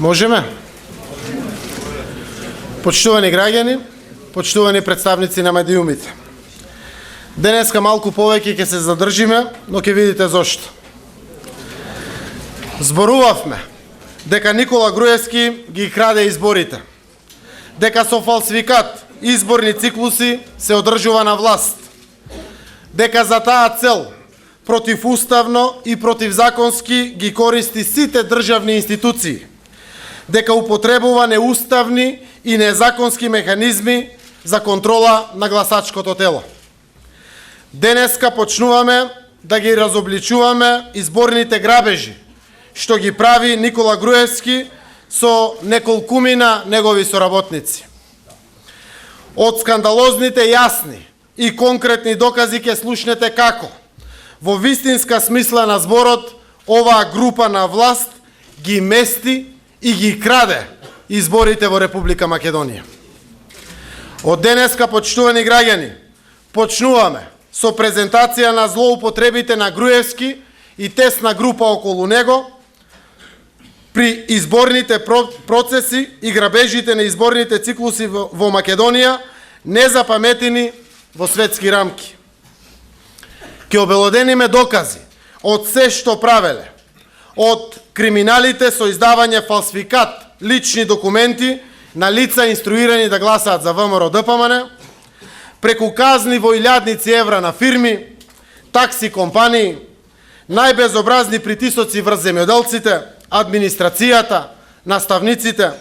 Можеме? Почитувани граѓани, почитувани представници на медиумите. Денеска малку повеќе ќе се задржиме, но ќе видите зошто. Зборувавме дека Никола Груевски ги краде изборите, дека со фалсификат изборни циклуси се одржува на власт, дека за таа цел противуставно и противзаконски ги користи сите државни институции, дека употребува неуставни и незаконски механизми за контрола на гласачкото тело. Денеска почнуваме да ги разобличуваме изборните грабежи, што ги прави Никола Груевски со неколкумина негови соработници. Од скандалозните јасни и конкретни докази ќе слушнете како во вистинска смисла на зборот оваа група на власт ги мести и ги краде изборите во Република Македонија. Од денеска, почитувани граѓани, почнуваме со презентација на злоупотребите на Груевски и тесна група околу него при изборните процеси и грабежите на изборните циклуси во Македонија, незапаметени во светски рамки. Ке обелодениме докази од се што правеле, од криминалите со издавање фалсификат лични документи на лица инструирани да гласаат за ВМРО ДПМН, преку казни во илјадници евра на фирми, такси компании, најбезобразни притисоци врз земјоделците, администрацијата, наставниците,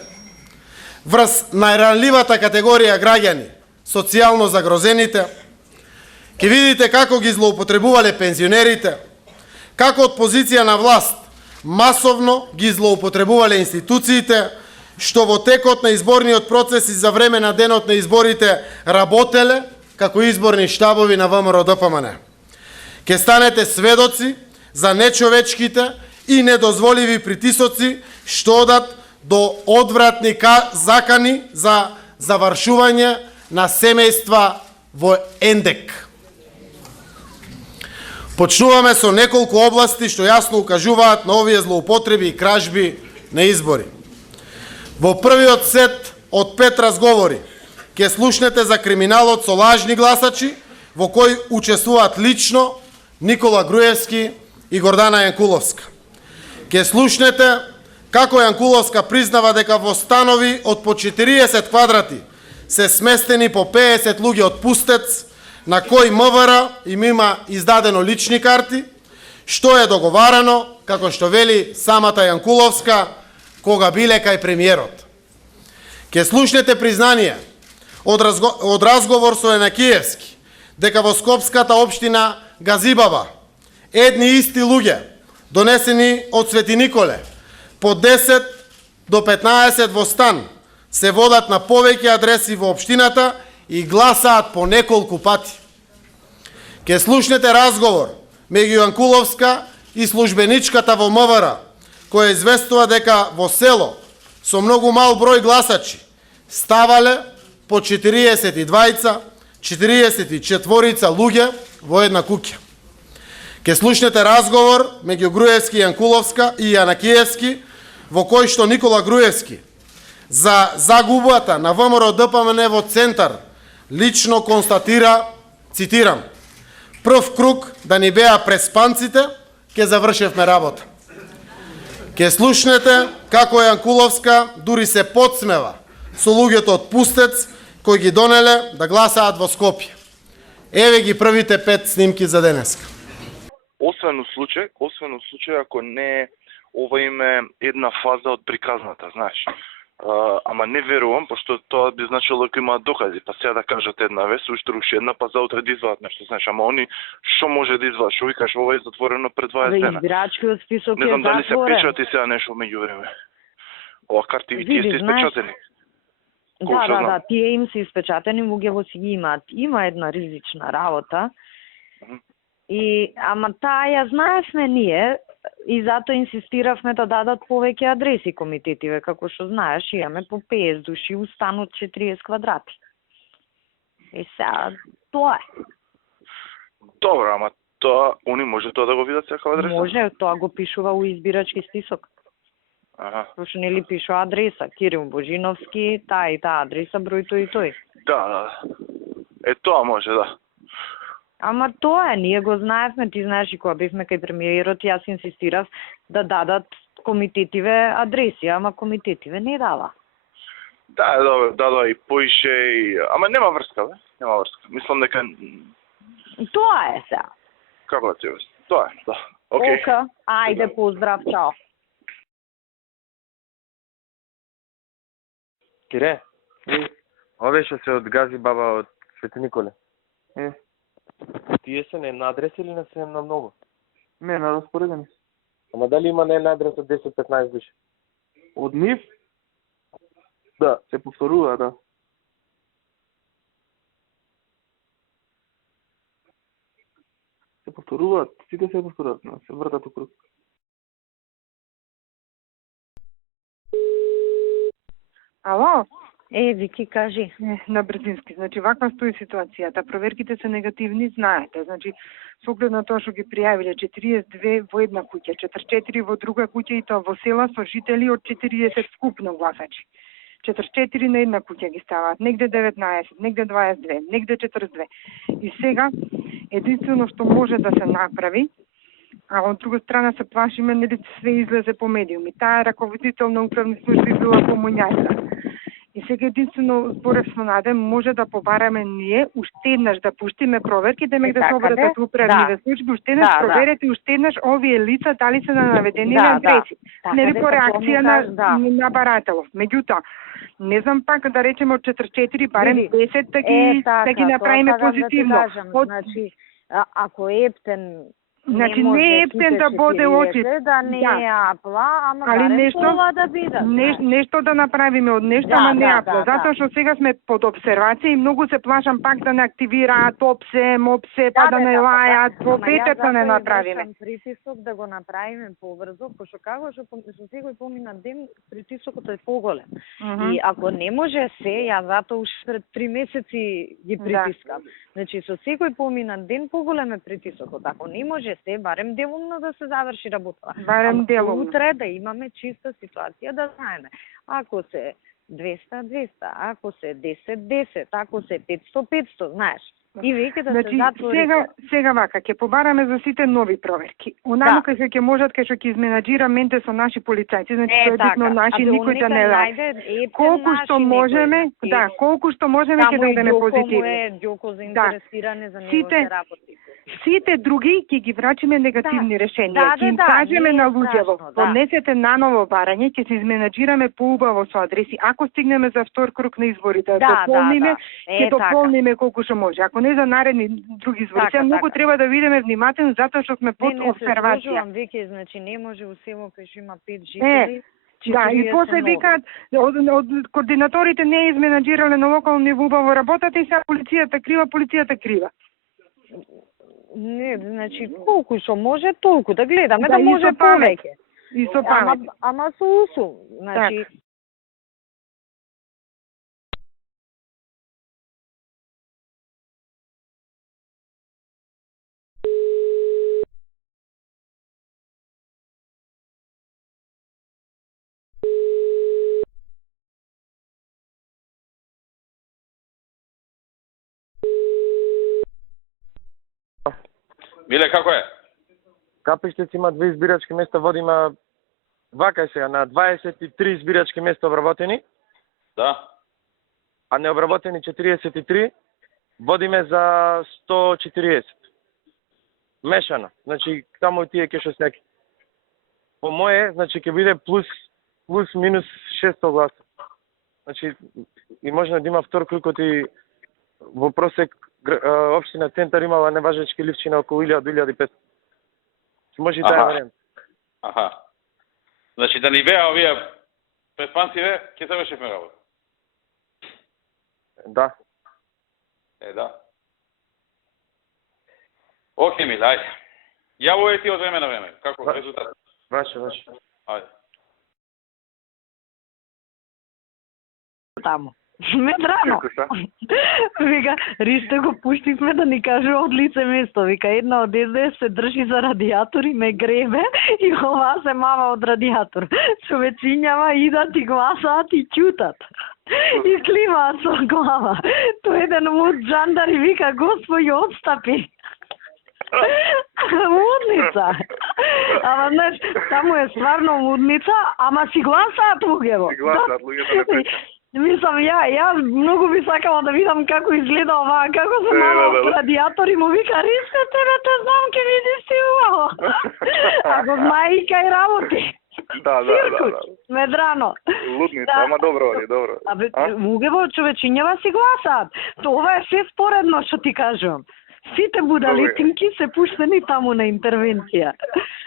врз најранливата категорија граѓани, социјално загрозените. Ке видите како ги злоупотребувале пензионерите, како од позиција на власт масовно ги злоупотребувале институциите, што во текот на изборниот процес и за време на денот на изборите работеле како изборни штабови на ВМРО ДПМН. Ке станете сведоци за нечовечките и недозволиви притисоци што одат до одвратни закани за завршување на семејства во ендек. Почнуваме со неколку области што јасно укажуваат на овие злоупотреби и кражби на избори. Во првиот сет од 5 разговори ќе слушнете за криминалот со лажни гласачи, во кој учествуваат лично Никола Груевски и Гордана Јанкуловска. Ќе слушнете како Јанкуловска признава дека во станови од по 40 квадрати се сместени по 50 луѓе од Пустец, на кој МВР им има издадено лични карти, што е договарано, како што вели самата Јанкуловска, кога биле кај премиерот. Ке слушнете признание од разговор со Јанакиевски, дека во Скопската општина Газибаба едни исти луѓе, донесени од Свети Николе, по 10 до 15 во стан, се водат на повеќе адреси во општината и гласаат по неколку пати. Ке слушнете разговор меѓу Јанкуловска и службеничката во МВР, која известува дека во село со многу мал број гласачи ставале по 42, 44 луѓе во една куќа. Ке слушнете разговор меѓу Груевски, Јанкуловска и Јанакиевски, во кој што Никола Груевски за загубата на ВМРО ДПМН во центар лично констатира, цитирам: "Прв круг да ни беа преспанците, ке завршевме работа." Ке слушнете како Јанкуловска дури се подсмева со луѓето од Пустец кои ги донеле да гласаат во Скопје. Еве ги првите 5 снимки за денеска. Освен случај ако не ова име една фаза од приказната, знаеш. Ама не верувам, пошто тоа би значило дека имаат докази, па сега да кажат една вест, уште една, па за утре да извадат нешто, знаеш, ама они што може да извадат, што викаш, ова е затворено пред 20 дена. Избирачкиот список е затворен. Не знам дали се печати сега нешто меѓу време. Ова карти и тие се испечатени. Да, тие им се испечатени, луѓето си ги имаат. Има една ризична работа. Ама таа ја знаевме ние, и затоа инсистиравме да дадат повеќе адреси комитетиве, како што знаеш, имаме по 50 души у стан од 40 квадрати. И сега, тоа е. Добро, ама тоа, они може тоа да го видат секава адреса? Може, тоа го пишува у избирачки список. Аха. Пошто нели пишува адреса, Кирил Божиновски, таа и таа адреса, број тој и тој. Да. Е, тоа може, да. Ама тоа е, ние го знаевме, ти знаеш и кога бевме кај премиерот, јас инсистирав да дадат комитетиве адреси, ама комитетиве не дава. Да, да, и поише, и... ама нема врска, бе? Нема врска. Мислам дека... Тоа е сега. Како да ти обяснам? Тоа е, да. Океј. Ока, ајде, поздрав, чао. Кире, овие што се од Гази баба од Свети Николе. Тие се на една адреса или на 7 на многу? Не, на распоредени. Ама дали има на една адреса 10-15 души? Од нив? Да, се повторува, да. Се повторуваат, сите се повторуваат, се вртат округ. Ало? Вики, кажи. На брзински. Значи, ваква стои ситуацијата. Проверките се негативни, знаете. Значи, со оглед на тоа што ги пријавиле 42 во една куќа, 44 во друга куќа и тоа во села со жители од 40 скупно гласачи. 44 на една куќа ги ставаат, негде 19, негде 22, негде 42. И сега, единствено што може да се направи, а од друга страна се плашиме, нели све излезе по медиуми. Таа раководител на управни служби била помоњајка. И сега единствено зборев со Надем, може да побараме ние уште еднаш да пуштиме проверки, демек да се обратат управниве служби, уште еднаш проверете уште еднаш овие лица дали се на наведени адреси. Нели по реакција на барателов. Меѓутоа, не знам пак да речеме од 44 барем 10 да ги направиме позитивно. Значи, ако Ептен Значи не Ептен да боде очи, да не е апла, ама али нешто да бидат. Нешто да направиме од нешто, ама не апла. Затоа што сега сме под обсервација и многу се плашам пак да не активираат ОПСЕ, па да не лајат, по петата не направиме. Јас притисок да го направиме побрзо, пошто како што со секој поминат ден притисокот е поголем. И ако не може се, јас затоа уште пред 3 месеци ги притискам. Значи со секој поминат ден поголем е притисокот. Ако не може се, барем делумно да се заврши работата. Барем делумно. Утре да имаме чиста ситуација, да знаеме. Ако се 200, ако се 10, ако се 500, знаеш. И веќе да се затвори. Сега вака, ќе побараме за сите нови проверки. Онаму кај ќе можат, кај што ќе изменаџира менте со наши полицајци, значи тоа е битно наши, никој да не ради. Колку што можеме, колку што можеме ќе дадеме позитивни. Ѓоко заинтересиране за него се работи. Сите други ќе ги врачиме негативни решенија. Ќе им кажеме на луѓево, поднесете наново барање, ќе се изменаџираме поубаво со адреси. Ако стигнеме за втор круг на изборите, дополниме, ќе дополниме колку што може. Ако не за наредни други избори, многу треба да видиме внимателно затоа што сме под обсервација. Веќе, значи не може у село кај што има 5 жители. Да, и после викаат од координаторите не е изменаџирале на локално ниво убаво работата и сега полицијата крива. Не, значи колку што може толку да гледаме, да може повеќе. И со памет. Ама со усум, значи Миле, како е? Капиштец има 2 избирачки места, водиме вака е сега, на 23 избирачки места обработени. Да. А необработени 43, водиме за 140. Мешано. Значи, таму и тие ке што снеки. По моје, значи, ќе биде плюс минус 600 гласа. Значи, и можно да има втор круг, и во просек општина Центар имала неважечки ливчина околу 1000-1500. Може и таа варијант. Аха. Значи да ни беа овие предпансиве, ќе завршиме работа. Да. Да. Океј, миле, ајде. Јавувај ти од време на време. Како резултат? Ваше. Ајде. таму. Медрано. Вика, Ристе го пуштивме да ни каже од лице место. Вика, една од СДС се држи за радиатор и ме гребе и ова се мама од радиатор. Човечињава идат и гласаат и ќутат. И кливаат со глава. Тој еден од жандари вика, Господи, отстапи. Мудница. Ама, знаеш, таму е стварно мудница, ама си гласаат луѓево. Си гласаат луѓето не Мислам, јас многу би сакала да видам како изгледа оваа, како се мама од радиатор и му вика, Ристе, тебе те знам, ке видиш ти убаво. Ако знае и кај работи. Да. Медрано. Лудница, ама добро е, добро. Абе, луѓево човечињава си гласаат. Ова е се споредно што ти кажувам. Сите будалитинки се пуштени таму на интервенција.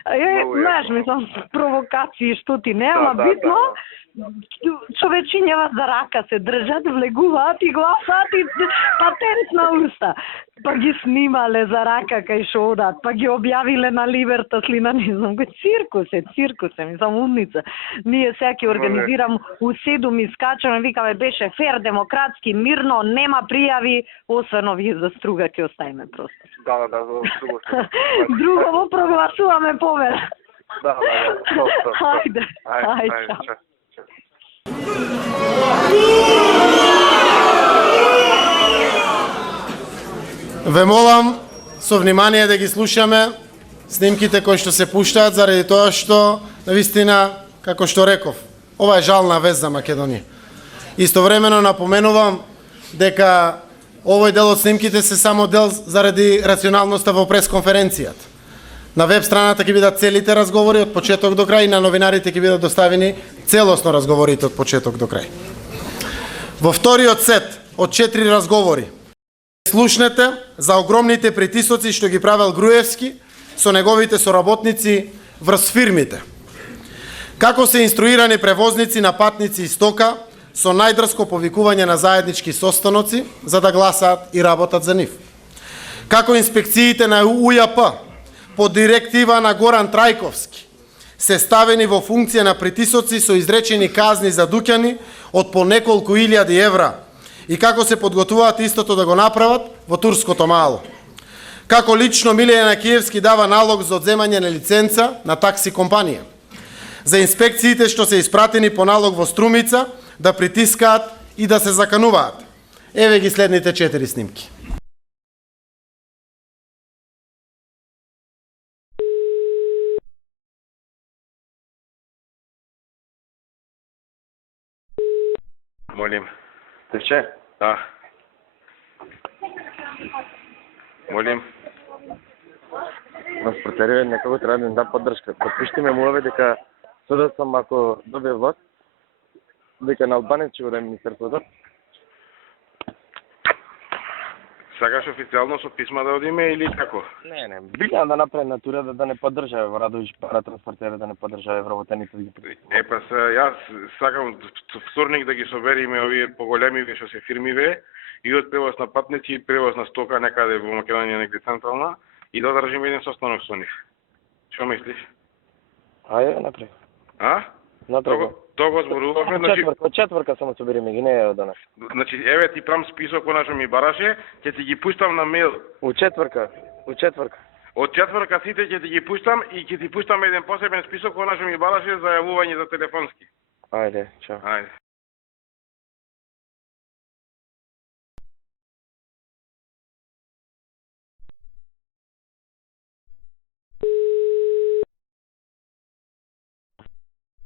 Знаеш, мислам, провокации што ти не, ама битно, човечињава за рака се држат, влегуваат и гласаат и патент на уста. Па ги снимале за рака кај шо одат, па ги објавиле на Либертас ли на не знам, циркус е, мислам, умница. Ние сега ќе организирам у 7 искачаме, викаме, беше фер, демократски, мирно, нема пријави, освен овие за струга ќе оставиме просто. Да, за струга. Друго прогласуваме победа. Да. Хајде, чао. Ве молам со внимание да ги слушаме снимките кои што се пуштаат, заради тоа што, навистина, како што реков, ова е жална вест за Македонија. Истовремено напоменувам дека овој дел од снимките се само дел заради рационалноста во пресконференцијата. На веб страната ќе бидат целите разговори од почеток до крај и на новинарите ќе бидат доставени целосно разговорите од почеток до крај. Во вториот сет од 4 разговори слушнете за огромните притисоци што ги правел Груевски со неговите соработници врз фирмите. Како се инструирани превозници на патници и стока со најдрско повикување на заеднички состаноци за да гласаат и работат за нив. Како инспекциите на УЈП по директива на Горан Трајковски се ставени во функција на притисоци со изречени казни за дуќани од по неколку илјади евра и како се подготвуваат истото да го направат во турското мало. Како лично Милијана Киевски дава налог за одземање на лиценца на такси компанија. За инспекциите што се испратени по налог во Струмица да притискаат и да се закануваат. Еве ги следните 4 снимки. Молим. Тече? Да. Молим. Нас протерија некако треба да им да поддршка. Подпиштиме му ове дека судот сам ако добие власт, дека на Албанец ќе го даде министерството. Сакаш официјално со писма да одиме или како? Не. Билјам да направи натура да не поддржава Радович паратранспортера, да не поддржава вработените да ги поддржава. Па јас сакам вторник да ги собериме овие поголемиве што се фирмиве и од превоз на патници и превоз на стока некаде во Македонија негде централна и да одржиме еден состанок со нив. Што мислиш? Ајде, направи. Направи. Тоа зборуваме, значи Од четврка само собериме ги, не е од данас. Значи еве ти прам список кој нашо ми бараше, ќе ти ги пуштам на мејл. У четврка. Од четврка сите ќе ти ги пуштам и ќе ти пуштам еден посебен список кој нашо ми бараше за јавување за телефонски. Ајде, чао. Ајде.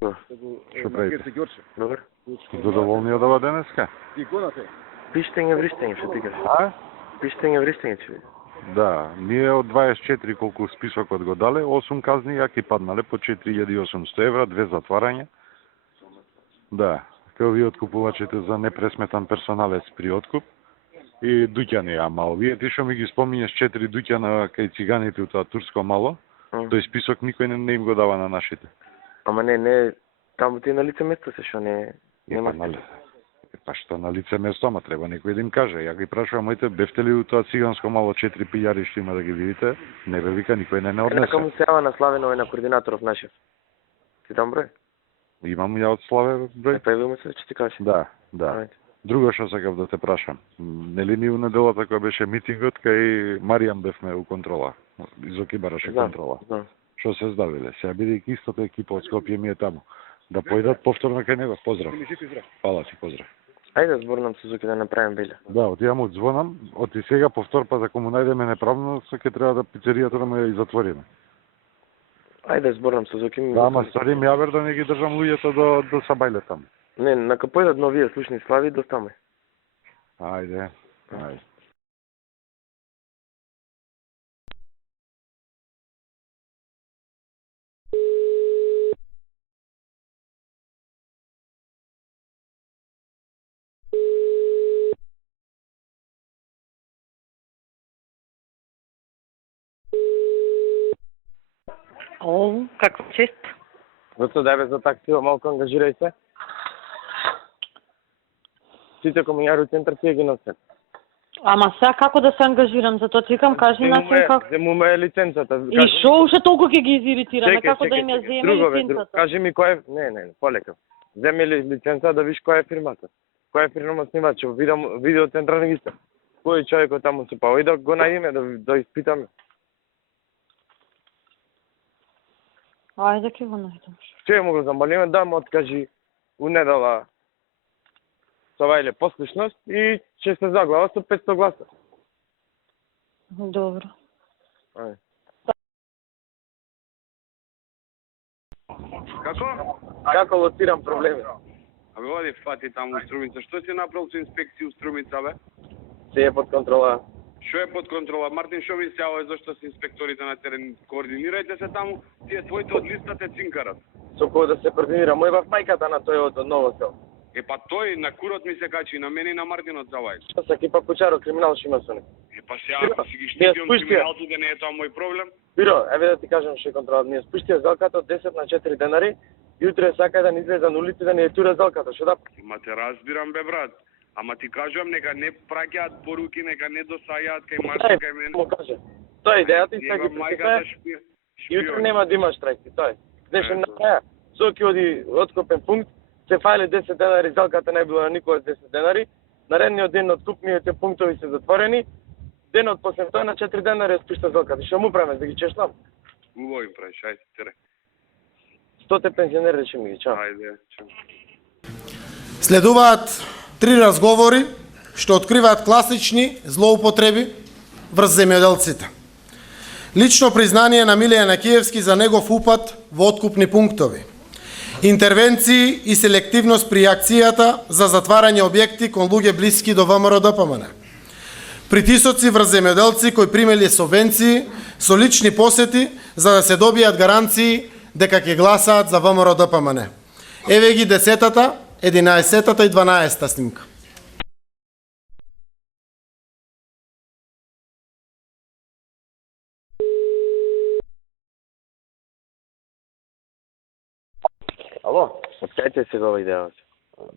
Што правите? Добро. Задоволни од ова денеска? Пиштење, вриштење, што ти кажеш? Пиштење, вриштење, че. Да, ние од 24 колку списокот го дале, 8 казни јаки паднале по 4800 евра, 2 затварања. Да, као ви откупувачите за непресметан персоналец при откуп и дуќани, ама овие ти што ми ги споминеш 4 дуќана кај циганите у тоа турско мало, тој список никој не им го дава на нашите. Ама не, таму ти на лице место се што не нема. Па што на лице место, ама треба некој да им каже. Ја ги прашувам, моите, бевте ли у тоа циганско мало 4 пијари што има да ги видите? Не бе вика, никој не однесе. Нека му се јава на Славено на координаторов нашиот. Ти дам број? Имам ја од Славе број? Па му се, че ти кажеш. Да. Друго што сакав да те прашам. Нели ни у неделата кога беше митингот, кај Маријан бевме у контрола. Изоки бараше контрола. Да. Што се здавиле? Сега бидејќи истото екипа од Скопје ми е таму. Да појдат повторно кај него. Поздрав. Фала ти, поздрав. Ајде зборнам Сузуки да направим биле. Да, отидам од звонам, од и сега повтор па ако му најдеме неправно, ќе треба да пицеријата да му ја и затвориме. Ајде зборнам Сузуки. Да, ама ставим јавер да не ги држам луѓето до Сабајле таму. Не, нака појдат новија слушни слави достаме. Ајде, ајде. О, каква чест. Зато дајбе за таксио, малку ангажирај се. Сите комуњари центар си ги носат. Ама сега како да се ангажирам за тоа? Викам, кажи начин како. Земуме е лиценцата. И шо уште толку ќе ги изиритираме, како да им ја земе лиценцата? Кажи ми кој е, не, полека. Земи ли лиценца да виш која е фирмата? Која е фирма снимач? Видео централ регистар. Кој човекот таму се пава и да го најдеме, да испитаме. Ајде ќе го најдем. Ќе му го замалиме, да му откажи у недела Сабајле послушност и ќе се заглава со 500 гласа. Добро. Ајде. Како лоцирам проблеми? Абе, оди фати таму у Струмица. Што си направил со инспекција у Струмица, бе? Се е под контрола. Што е под контрола? Мартин, што ми сјава зашто се инспекторите на терен? Координирајте се таму, тие твоите од листата цинкарат. Со кој да се координира? Мој в мајката на тој од Ново село. Е, па тој на курот ми се качи, на мене и на Мартинот завај. Што се кипа Кучаро, криминал шо има со него. Е, па сега, ако си ги штипион криминалците, не е тоа мој проблем? Биро, еве да ти кажам што е контролат. Ние спуштија залката од 10 на 4 денари, јутре сака да ни излезе на улица да ни е тура залката, што да? Ма те разбирам, бе, брат. Ама ти кажувам, нека не праќаат поруки, нека не досаѓаат кај Мартин, кај мене. Му каже. Тоа е идејата и сега ги мајката притисне. Јутре нема да има штрajk, тоа е. Днешен на краја, Соки оди откопен пункт, се фајле 10 денари, залката не било на никој 10 денари, наредниот ден откупниот пунктови се затворени, денот после тоа на 4 денари спишта залката. Што му правиме, да ги чешнам? Убаво им правиш, ајде, тере. 100 пензионери рече ми ги, чао. Ајде, чао. Следуваат 3 разговори што откриваат класични злоупотреби врз земјоделците. Лично признание на Милијан Акиевски за негов упат во откупни пунктови. Интервенции и селективност при акцијата за затварање објекти кон луѓе блиски до ВМРО ДПМН. Притисоци врз земјоделци кои примеле субвенции со лични посети за да се добијат гаранции дека ќе гласаат за ВМРО ДПМН. Еве ги 10-та, 11-та и 12-та снимка. Ало? Откајте се ова идеја?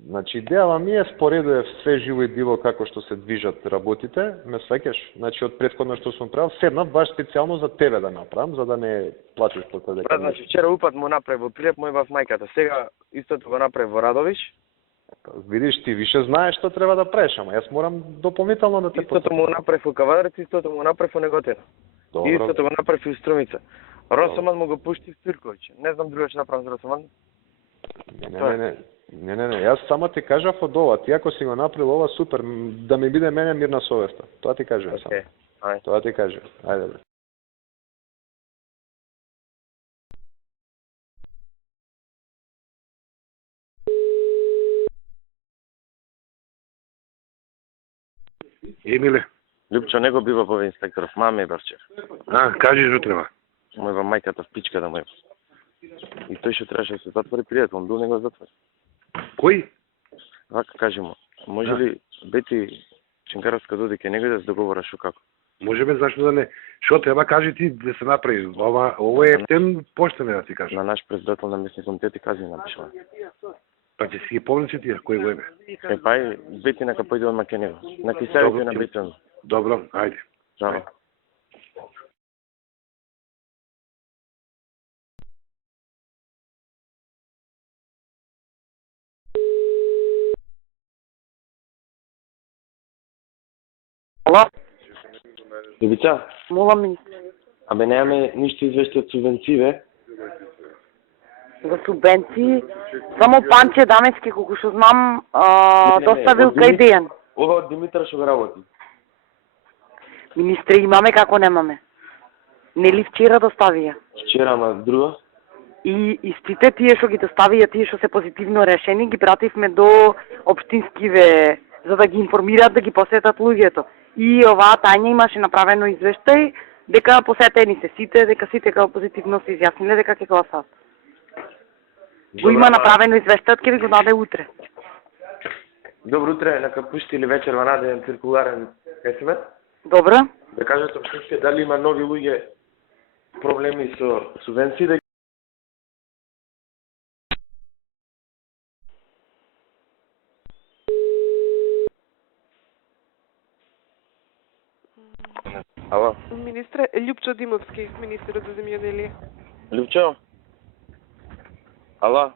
Значи, идејава ми е споредува све живо и диво како што се движат работите, ме свеќаш. Значи, од претходно што сум правил, седнав баш специјално за тебе да направам, за да не плачеш по тоа дека... Брат, значи, вчера упат му направи во Прилеп, мој в мајката. Сега истото го направи во Радовиш. Видиш, ти више знаеш што треба да правиш, ама јас морам дополнително да те Истото му направи во Кавадарец, истото му направи во Неготина. Добро. И истото го направи во Струмица. Росоман му го пушти в Цирковиќ. Не знам друго што направам за Росоман. Не, јас само ти кажав од ова, ти ако си го направил ова, супер, да ми биде мене мирна совеста. Тоа ти кажувам само. Ајде. Тоа ти кажувам. Ајде, бре. Емиле, Лјупчо него бива во инспекторов, маме барчев. кажи што треба. Мој во мајката в пичка да мој. И тој што требаше да се затвори пријат, он бил него затвори. Кој? Вака кажи му, може ли Бети Ченгаровска дојде ке него и да се договора шо како? Може бе, зашто да не? Што треба кажи ти да се направи? Ова е ефтен поштен да ти кажа. На наш председател на местни комитети кази напишала. Па ќе си ги помниш тие, кој го е бе? Е па и Бети нека појде од маке него. На кисавите на Бети. Добро, ајде. Чао. Ало? Любица? Молам министре. Абе, немаме ништо извешти од субвенции, бе. За субвенции, само Панче Дамески, колку што знам, доставил кај Дејан. Ова од Димитар што го работи. Министре, имаме како немаме. Нели вчера доставија? Вчера, ама друго? И истите тие што ги доставија, тие што се позитивно решени, ги пративме до општинскиве, за да ги информираат, да ги посетат луѓето. И оваа Тања имаше направено извештај, дека посетени се сите, дека сите како позитивно се изјасниле, дека ќе гласат. Го има направено извештајот, ќе ви го даде утре. Добро утре, нека пушти или вечер во наден циркуларен СМС. Добро. Да кажат општинските дали има нови луѓе проблеми со субвенции, да Ало? Министре, Љупчо Димовски, министерот за земјоделие. Љупчо? Ало?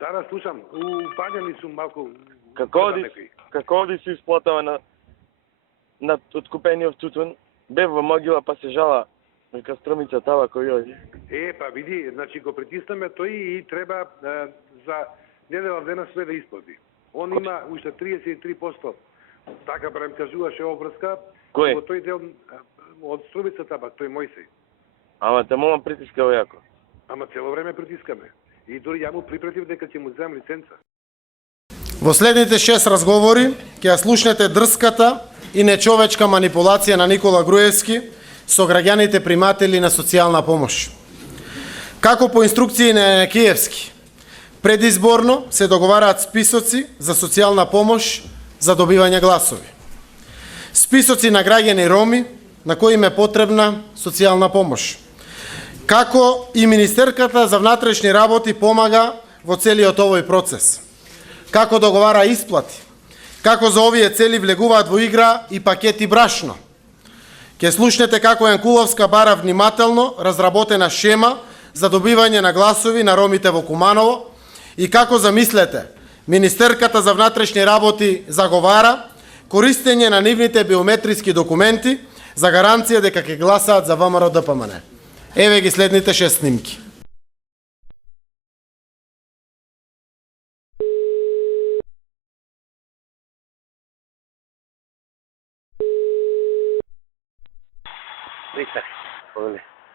Да, слушам. Упаѓани сум малку... Како оди се исплатава на откупениот тутун? Бев во могила па се жала нека струмица тава кој оди. Па види, значи го притиснаме тој и треба за недела дена све да исплати. Он има уште 33%. Така барем кажуваше обврска. Кој? Во тој дел од струмицата, па тој Мојсей. Ама те молам притиска јако. Ама цело време притискаме. И дори ја му припретив дека ќе му земам лиценца. Во следните 6 разговори ќе ја слушнете дрската и нечовечка манипулација на Никола Груевски со граѓаните приматели на социјална помош. Како по инструкции на Киевски, предизборно се договараат списоци за социјална помош за добивање гласови. Списоци на граѓани роми на кои им е потребна социјална помош. Како и Министерката за внатрешни работи помага во целиот овој процес. Како договара исплати. Како за овие цели влегуваат во игра и пакети брашно. Ке слушнете како Јанкуловска бара внимателно разработена шема за добивање на гласови на ромите во Куманово и како замислете Министерката за внатрешни работи заговара користење на нивните биометриски документи за гаранција дека ќе гласаат за ВМРО ДПМН. Еве ги следните 6 снимки.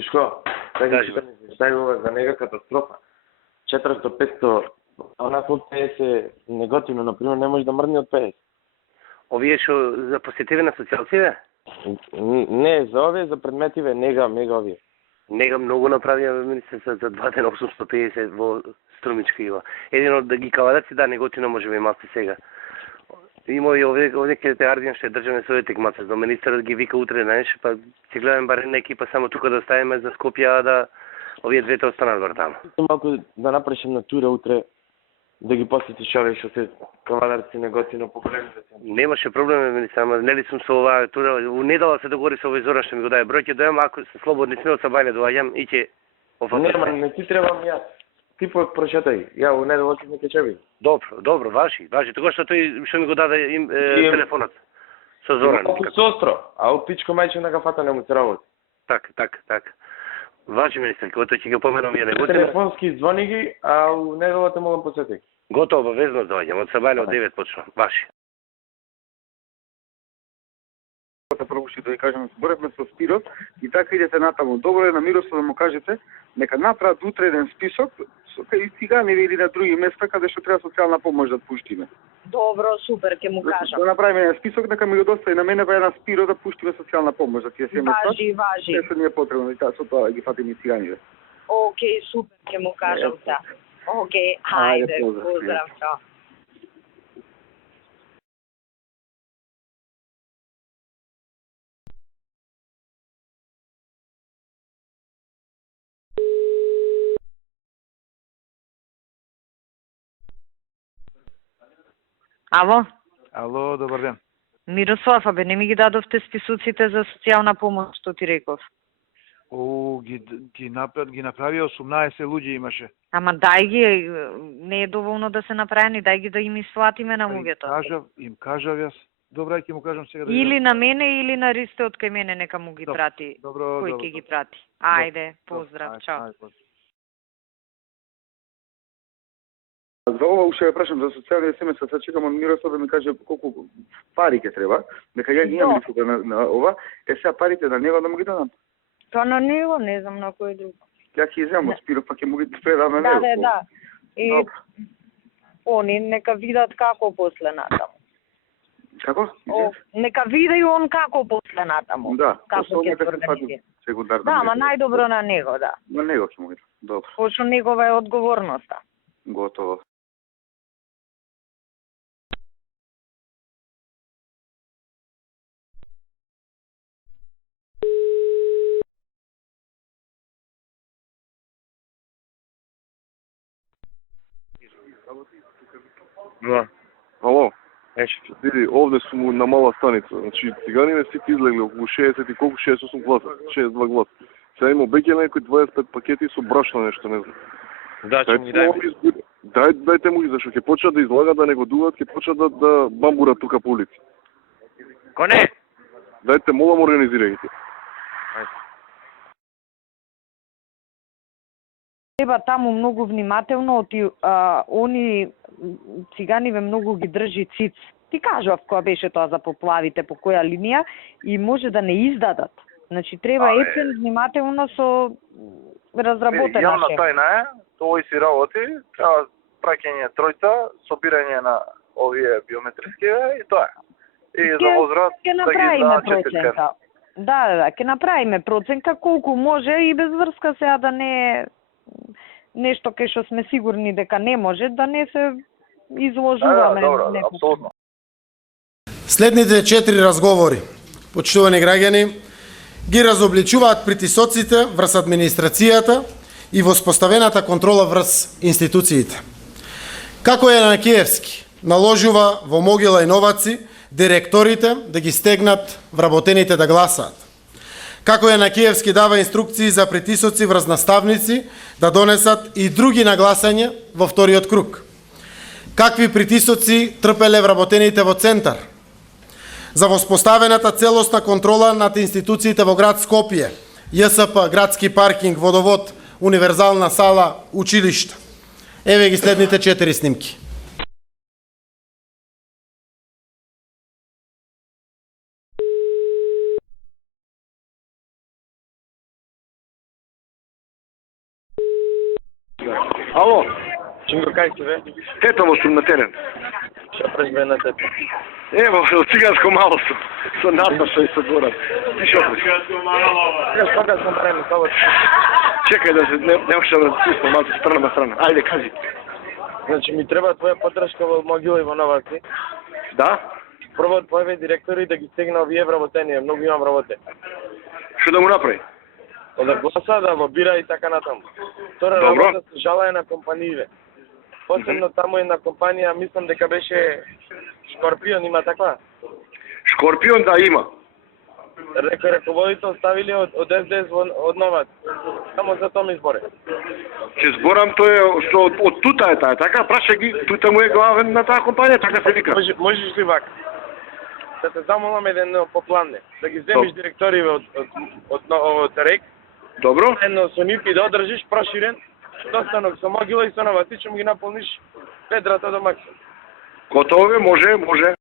Шко? Стај ова за нега катастрофа. 400-500, а нас од 50 негативно, например, не може да мрдне од 50. Овие што за посетиве на социјалците? Не, за овие, за предметиве, нега, мега овие. Нега многу направија министер за 2 дена 850 во Струмичка ива. Еден од ги кавадаци, да, неготино може би малку сега. Има и овде ќе те ардијам што државен советник мацас, до министерот ги вика утре, знаеш, па ќе гледаме бар една екипа само тука да оставиме за Скопје, да овие двете останат бар таму. Малку да направиме на тура утре, да ги посетиш овие што се кавадарци неготино поголемите. Немаше проблем, министер, ама нели сум со оваа тура, у недела се договори со овој Зоран што ми го даде број, ќе дојам, ако се слободни сме од Сабајле доаѓам и ќе Нема, не ти требам јас. Ти прочитај, ја у недела ќе ќе чеби. Добро, важи. Тоа што тој што ми го даде телефонот со Зоран. Состро, а у пичко мајче на гафата не му се работи. Так. Важи, министер, кога тој ќе го поменам ја неготино. Телефонски звони ги, а у неделата молам посетик. Готово, обавезно доаѓам, од Сабајле од 9 почнам. Важи. Прво што да кажам, зборевме со Спирот и така идете натаму. Добро е на Мирослав да му кажете, нека направат утре еден список со кај цигани или на други места каде што треба социјална помош да пуштиме. Добро, супер, ќе му кажам. Да направиме еден список, нека ми го достави на мене, па една Спиро да пуштиме социјална помош за тие семејства. Важи. Не се ни е потребно и со тоа ги фатиме циганите. Океј, супер, ќе му кажам та. Океј, хајде, поздрав, чао. Ало, добар ден. Мирослав, абе не ми ги дадовте списуците за социјална помош, што ти реков. Ги направи 18 луѓе имаше. Ама дај ги, не е доволно да се направени, дај ги да им исплатиме на луѓето. Им кажав јас. Добро, ќе му кажам сега да Или на мене или на Ристе од кај мене нека му ги прати. Добро, кој добро, ќе ги добро. прати. Ајде, поздрав, чао. За ова уште ја прашам за социјални СМС, сега чекам од Мирослав да ми каже колку пари ќе треба, дека ја ги имам листата на ова, сега парите на него да му ги дадам. Па на него, не знам на кој друг. Ја ќе иземам од Спиро, па ќе му ги предам на него. Да. И они нека видат како после натаму. Како? Нека види он како после натаму. Да, како ќе се организира. Секундарно. Да, ама најдобро на него, да. На него ќе му ги дадам. Добро. Пошто негова е одговорноста. Готово. Да. Ало. Види, овде сум на мала станица. Значи, циганите сите излегли околу 60 и колку 68 гласа, 62 гласа. Сега има беќе некои 25 пакети со брашно нешто, не знам. Да, ќе му ги дај. Дајте му ги, зашто ќе почнат да излагат, да негодуваат, ќе почнат да бамбурат тука по улици. Коне? Дајте, молам, организирајте. Треба таму многу внимателно, они циганиве многу ги држи циц. Ти кажав која беше тоа за поплавите, по која линија, и може да не издадат. Значи треба ефен внимателно со разработена Јавна шема. тајна е, овој си работи, треба праќање тројца, собирање на овие биометриски и тоа е. И за возраст ќе да ги направиме дадат 4 проценка. Да, ќе направиме проценка колку може и без врска сега да не е нешто кај што сме сигурни дека не може, да не се изложуваме. Добро, апсолутно. Следните 4 разговори, почитувани граѓани, ги разобличуваат притисоците врз администрацијата и воспоставената контрола врз институциите. Како е на Киевски наложува во Могила и Новаци директорите да ги стегнат вработените да гласаат. Како е на Киевски дава инструкции за притисоци врз наставници да донесат и други нагласања во вториот круг. Какви притисоци трпеле вработените во центар? За воспоставената целосна контрола над институциите во град Скопје, ЈСП, градски паркинг, водовод, универзална сала, училишта. Еве ги следните 4 снимки. Ало, Чинго, кај си, бе? Ето сум на терен. Што прежбе на тебе? Ево, од циганско мало сум. Со Наташа и со Горан. Ти шо преш? Сега сам правиме това. Чекај да се, не може да спустам малко страна на страна. Ајде, кажи. Значи ми треба твоја поддршка во Могила и во Новаци. Да? Прво твоје директори да ги стегна овие вработени, многу имам работе. Што да му направи? Да гласа, да лобира и така натаму. Втора Добро. работа се жалање на компаниите. Посебно таму една компанија, мислам дека беше Скорпион, има таква? Шкорпион да има. Раководите оставили од СДС од Новац. Само за тоа ми изборе. Ќе зборам тоа што од тута е таа, така праша ги, тута му е главен на таа компанија, така се вика. Можеш ли вака? Да те замолам еден попланне, да ги земиш директориве од РЕК. Добро. Едно со нив и да одржиш проширен достанок со Могила и со Новац, ти ќе му ги наполниш ведрата до максимум. Готово е, може.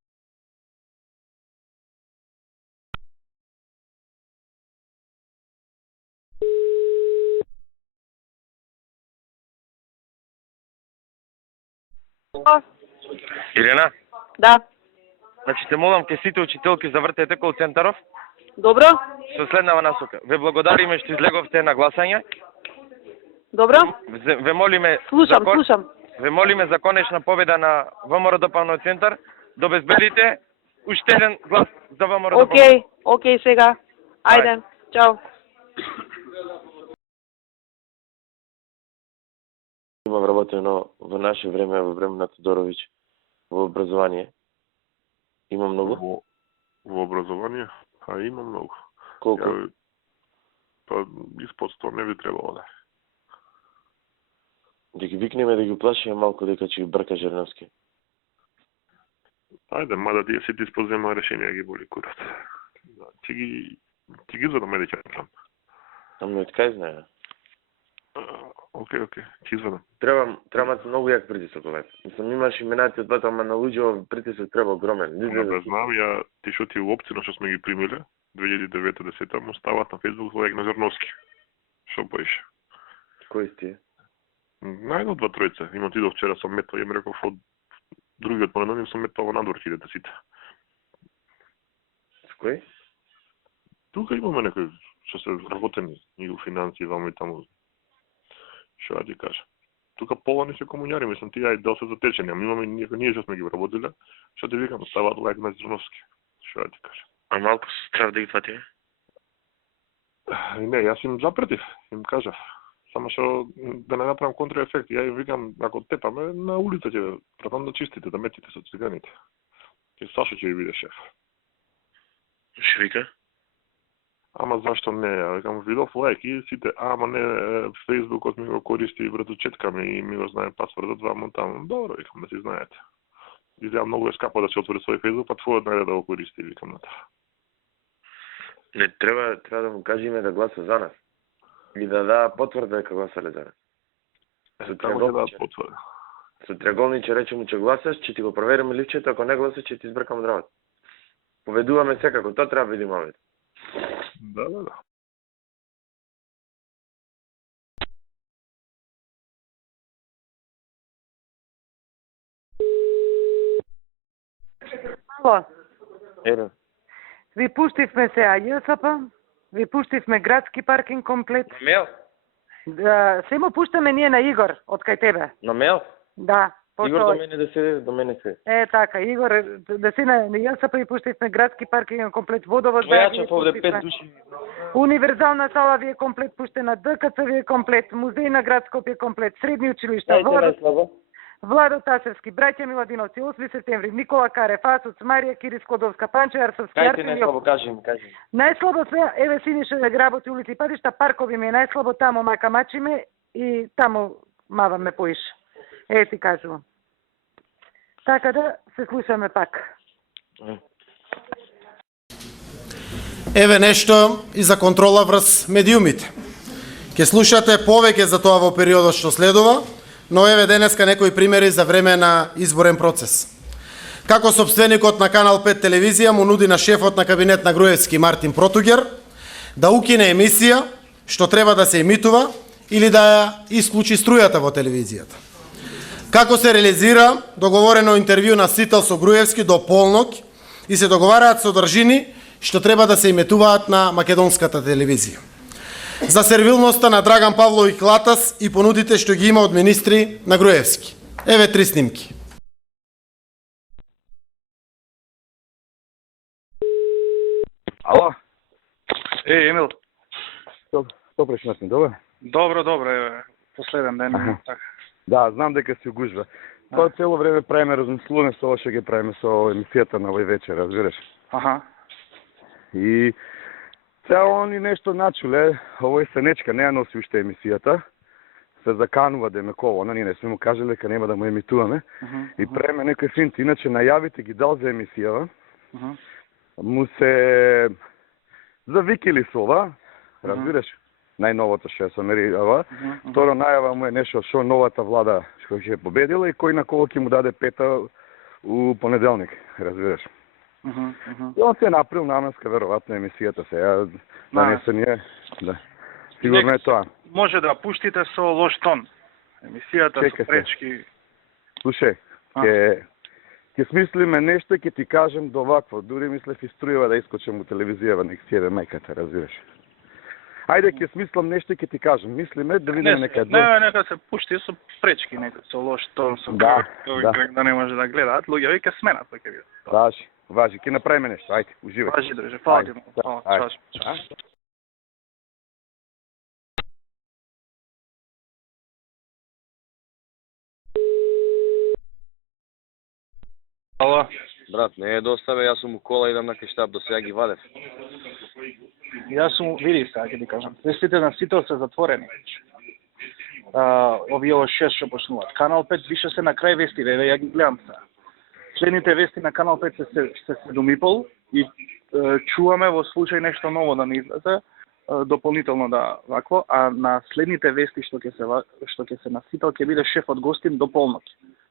Ирена? Да. Значи те молам ке сите учителки завртете кол центаров. Добро. Со следнава насока. Ве благодариме што излеговте на гласање. Добро. Ве молиме Слушам. Ве молиме за конечна победа на ВМРО Допавно центар да обезбедите уште еден глас за ВМРО Допавно. Океј сега. Ајде. Чао. Имам работено во наше време, во време на Тодоровиќ, во образование. Има многу? Во образование? Има многу. Колку? Па, испод 100 не би требало да. Да ги викнеме да ги уплашиме малку дека ќе ги брка Жерновски. Ајде, мада тие си ти спозема решенија ги боли курат. Ти ги извадам, ајде ќе направам. Ама од кај знае? Окей, ќе извадам. Треба многу јак притисок овај. Мислам, имаш именати од двата, ама на луѓе притисок треба огромен. Да знам, ја ти шо ти у опцина што сме ги примиле, 2009-10, му стават на Facebook Лојак на Зерновски. Шо боиш? Кои сте? Најдо два тројца. Има ти до вчера сам метал, ја ми реков од другиот паноним сам метал во надвор хидете сите. С кој? Тука имаме некои што се работени и у финансии, вамо и таму. Шо ја ти кажа? Тука пола не се комуњари, мислам, тие ај дел се затечени, ама имаме ние што сме ги вработиле, што ти викам, ставаат Лојак на Зерновски. Шо ја ти кажа? А малку се страв да ги фати? Не, јас им запретив, им кажав. Само што да не направам контраефект, ја им викам, ако тепаме, на улица ќе пратам да чистите, да метите со циганите. И Сашо ќе ви биде шеф. Што вика? Ама зашто не, ја викам, видов лајк и сите, ама не, Фејсбукот ми го користи враточетками и ми го знае пасвордот, вамо таму. Добро, викам, да си знаете. Изгледа многу е скапо да се отвори свој Фејсбук, па твојот најде да го користи, викам на тоа. Не, треба да му кажеме да гласа за нас. И да даа потврда дека гласале за нас. Како ќе дадат потврда? Со триаголниче рече му че гласаш, че ти го провериме ливчето, ако не гласаш, че ти избркам здравот. Поведуваме секако, тоа треба видиме овде. Да. Ало, Ере. ви пуштивме се ЈСП, ви пуштивме градски паркинг комплет. На мејл? Да, се му пуштаме ние на Игор, од кај тебе. На мејл? Да. Игор до мене да седе, до мене се. Така, Игор, да се на ЈСП и пуштивме градски паркинг комплет, водовоз да Појачав овде 5 души. Универзална сала ви е комплет пуштена, ДКЦ ви е комплет, музеј на град Скопје комплет, средни училишта, Владо Тасевски, браќа Миладиновци, 8 септември, Никола Карев, Асоц, Марија Кирис Клодовска, Панчо Арсовски, Кајте најслабо, кажи. Најслабо све, еве Синиша да гработи улици и патишта, паркови ми е најслабо, таму мака мачиме и таму маваме поиш. Ти кажувам. Така да се слушаме пак. Еве нешто и за контрола врз медиумите. Ке слушате повеќе за тоа во периодот што следува, но еве денеска некои примери за време на изборен процес. Како сопственикот на Канал 5 телевизија му нуди на шефот на кабинет на Груевски Мартин Протугер да укине емисија што треба да се емитува или да ја исклучи струјата во телевизијата. Како се реализира договорено интервју на Сител со Груевски до полнок и се договараат содржини што треба да се еметуваат на македонската телевизија. За сервилноста на Драган Павловиќ Клатас и понудите што ги има од министри на Груевски. Еве 3 снимки. Ало? Емил. Што преш ми, добро? Добро, еве, последен ден. Да, знам дека се гужва. Тоа цело време правиме размислуваме со ова што ги правиме со емисијата на овој вечер, разбираш? И цело ни нешто начуле, овој Сенечка не ја носи уште емисијата, се заканува да ме колона, ние не сме му кажале дека нема да му емитуваме, и правиме некој финт, иначе најавите ги дал за емисијава, му се завикили со ова, разбираш, најновото што се мерива, второ најава му е нешто што новата влада што ќе победила и кој на кого ќе му даде пета у понеделник, разбираш. И он се направил наменска веројатно емисијата сега, да не се ние, да. Сигурно е тоа. Може да пуштите со лош тон. Емисијата со пречки. Слушај, ќе смислиме нешто, ќе ти кажем до вакво. Дури мислев и струјава да искочам у телевизија, нек си еве мајката, разбираш. Ајде ќе смислам нешто, ќе ти кажем. Мислиме да видиме нека Не, нека се пушти со пречки, нека со лош тон, со да не може да гледаат. Луѓе ќе сменат, ќе видат. Важи, ќе направиме нешто. Ајде, уживај. Важи, друже, фала ти. Ало? Брат, не е доста, бе, јас сум у кола, идам на кештаб, до сега ги вадев. Јас сум, види сега ќе ти кажам, листите на Сител се затворени. Овие 6 што почнуваат. Канал 5 више се на крај вести, ја ги гледам сега. следните вести на Канал 5 се 7,5 и чуваме во случај нешто ново да не излезе, дополнително да вакво, а на следните вести што ќе се наситал ќе биде шефот гостин до полноќ.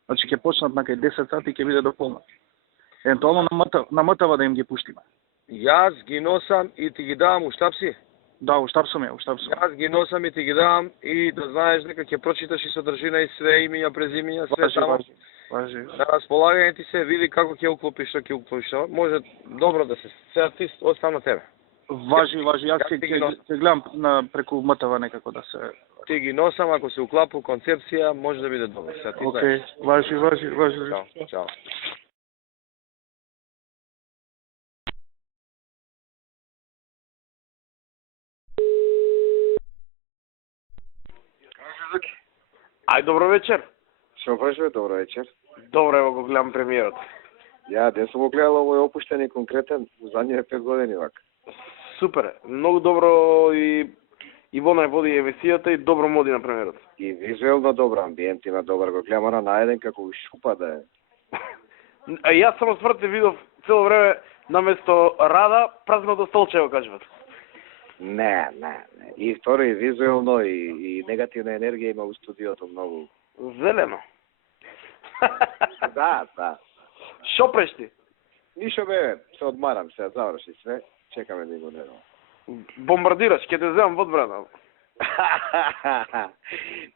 Значи ќе почнат на кај 10 сати и ќе биде до полноќ. Евентуално на МТВ да им ги пуштиме. Јас ги носам и ти ги давам у штапси. Да, у штапсум е. Јас ги носам и ти ги давам и да знаеш дека ќе прочиташ и содржина и све имиња, презимиња, све таму. Важи. На располагање ти се, види како ќе уклопиш, што ќе уклопиш. Може добро да се. Сега ти остана на тебе. Важи. Јас ќе гледам преку МТВ некако да се. Ти ги носам, ако се уклапу концепција, може да биде добро. Сега ти знаеш. Важи. Чао. Ај, добро вечер. Што кажувате, добро вечер? Добро, ево го гледам премиерот. Ја, ден сум го гледал овој опуштен и конкретен во задниве 5 години вак. Супер, многу добро и Ивона води емисијата и добро моди на премиерот. И визуелно добро, амбиент има добар, го гледам на наеден како шупа да е. А јас само сврте видов цело време наместо Рада празното столче, го кажуват. Не. И второ и визуелно и негативна енергија има во студиото многу. Зелено. Да. Шо преш ти? Ништо бе, се одмарам, се заврши све, чекаме да го недо. Бомбардираш, ќе те земам во одбрана.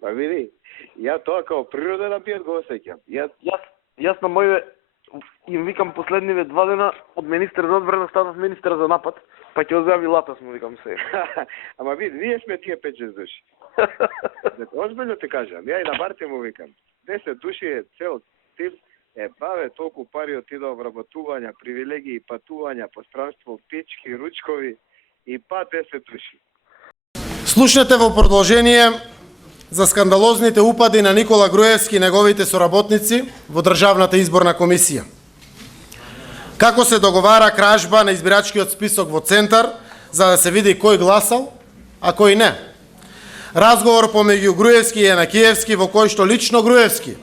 Па види, ја тоа како природен амбиент го осеќам. Јас на моје им викам последниве 2 дена од министер за одбрана станав министер за напад, па ќе оземам и латас му викам се. Ама види, ние сме тие 5-6 души. Озбилно те кажам, ја и на Барте му викам. 10 души е цел тим, баве толку пари отидоа вработувања, привилегии, патувања по странство, печки, ручкови и па 10 души. Слушнете во продолжение за скандалозните упади на Никола Груевски и неговите соработници во Државната изборна комисија. Како се договара кражба на избирачкиот список во Центар за да се види кој гласал, а кој не. Разговор помеѓу Груевски и Јанакиевски во кој што лично Груевски